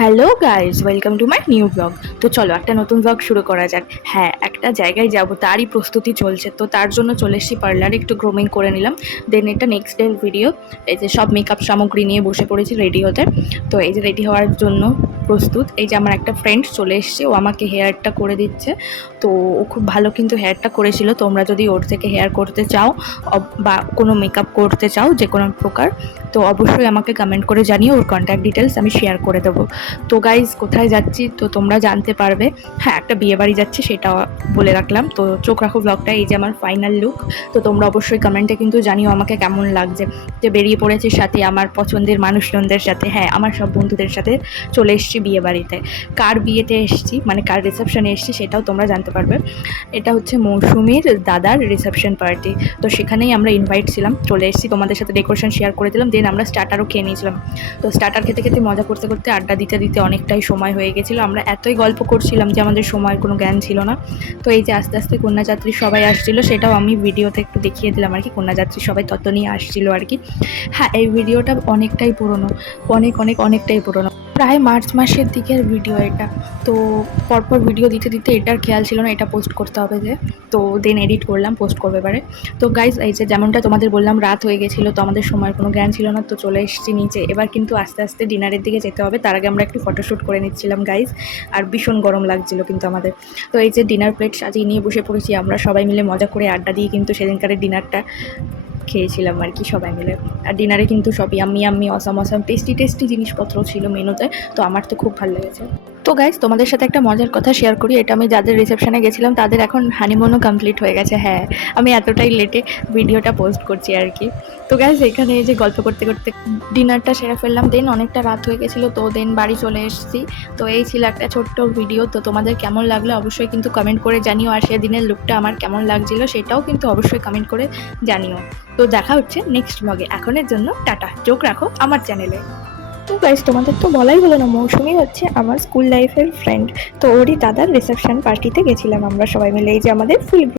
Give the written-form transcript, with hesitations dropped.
Hello guys, welcome to my new blog. তো চলো একটা নতুন ব্লগ শুরু করা যাক। হ্যাঁ, একটা জায়গায় যাব, তারই প্রস্তুতি চলছে। তো তার জন্য চলে এসেছি পার্লারে, একটু গ্রুমিং করে নিলাম। দেন এটা নেক্সট ডে ভিডিও। এই যে সব মেকআপ সামগ্রী নিয়ে বসে পড়েছি রেডি হতে। তো এই যে রেডি হওয়ার জন্য প্রস্তুত। এই যে আমার একটা ফ্রেন্ড চলে এসছে, ও আমাকে হেয়ারটা করে দিচ্ছে। তো ও খুব ভালো কিন্তু হেয়ারটা করেছিল। তোমরা যদি ওর থেকে হেয়ার করতে চাও বা কোনো মেকআপ করতে চাও যে কোনো প্রকার, তো অবশ্যই আমাকে কমেন্ট করে জানিও, ওর কন্ট্যাক্ট ডিটেলস আমি শেয়ার করে দেবো। তো গাইজ কোথায় যাচ্ছি তো তোমরা জানতে পারবে। হ্যাঁ, একটা বিয়ে বাড়ি যাচ্ছি সেটা বলে রাখলাম। তো চোখ রাখো ব্লগটা। এই যে আমার ফাইনাল লুক। তো তোমরা অবশ্যই কমেন্টে কিন্তু জানিও আমাকে কেমন লাগছে। যে বেরিয়ে পড়েছি সাথে আমার পছন্দের মানুষজনদের সাথে, হ্যাঁ আমার সব বন্ধুদের সাথে চলে এসেছি বিয়ে বাড়িতে। কার বিয়েতে এসেছি মানে কার রিসেপশনে এসেছি সেটাও তোমরা জানতে পারবে। এটা হচ্ছে মৌসুমীর দাদার রিসেপশন পার্টি। তো সেখানেই আমরা ইনভাইট ছিলাম, চলে এসেছি। তোমাদের সাথে ডেকোরেশন শেয়ার করে দিলাম। দেন আমরা স্টার্টারও খেয়ে নিয়েছিলাম। তো স্টার্টার খেতে খেতে মজা করতে করতে আড্ডা দিতে দিতে অনেকটাই সময় হয়ে গেছিলো। আমরা এতই গল্প করছিলাম যে আমাদের সময়ের কোনো জ্ঞান ছিল না। তো এই যে আস্তে আস্তে কন্যাযাত্রী সবাই আসছিলো, সেটাও আমি ভিডিওতে একটু দেখিয়ে দিলাম আর কি। কন্যাযাত্রী সবাই তত নিয়ে আসছিলো আর কি। হ্যাঁ, এই ভিডিওটা অনেকটাই পুরনো, অনেকটাই পুরনো, প্রায় মার্চ মাসের দিকের ভিডিও এটা। তো পরপর ভিডিও দিতে দিতে এটার খেয়াল ছিল না এটা পোস্ট করতে হবে যে। তো দেন এডিট করলাম, পোস্ট করবে পারে। তো গাইজ এই যে যেমনটা তোমাদের বললাম, রাত হয়ে গেছিলো, তো আমাদের সময়ের কোনো জ্ঞান ছিল না। তো চলে এসেছি নিচে। এবার কিন্তু আস্তে আস্তে ডিনারের দিকে যেতে হবে। তার আগে আমরা একটু ফটোশ্যুট করে নিচ্ছিলাম গাইজ। আর ভীষণ গরম লাগছিল কিন্তু আমাদের। তো এই যে ডিনার প্লেট সাজিয়ে নিয়ে বসে পড়েছি আমরা সবাই মিলে, মজা করে আড্ডা দিয়ে কিন্তু সেদিনকারের ডিনারটা খেয়েছিলাম আর কি সবাই মিলে। আর ডিনারে কিন্তু সব ইয়াম্মি অসাম টেস্টি জিনিসপত্র ছিল মেনুতে। তো আমার তো খুব ভালো লেগেছে। তো গাইজ তোমাদের সাথে একটা মজার কথা শেয়ার করি। এটা আমি যাদের রিসেপশনে গেছিলাম তাদের এখন হানিমুনও কমপ্লিট হয়ে গেছে। হ্যাঁ, আমি এতটাই লেটে ভিডিওটা পোস্ট করছি আর কি। তো গাইজ এখানে এই যে গল্প করতে করতে ডিনারটা সেরে ফেললাম। দেন অনেকটা রাত হয়ে গেছিলো, তো দেন বাড়ি চলে এসেছি। তো এই ছিল একটা ছোট্ট ভিডিও। তো তোমাদের কেমন লাগলো অবশ্যই কিন্তু কমেন্ট করে জানিও। আর সেদিনের লুকটা আমার কেমন লাগছিলো সেটাও কিন্তু অবশ্যই কমেন্ট করে জানিও। তো দেখা হচ্ছে নেক্সট ব্লগে। এখনের জন্য টাটা, চোখ রাখো আমার চ্যানেলে। তো গাইস তোমাদের তো বলাই হলো না, মৌসুমী হচ্ছে আমার স্কুল লাইফের ফ্রেন্ড। তো ওরই দাদার রিসেপশন পার্টিতে গেছিলাম আমরা সবাই মিলে। এই যে আমাদের ফুল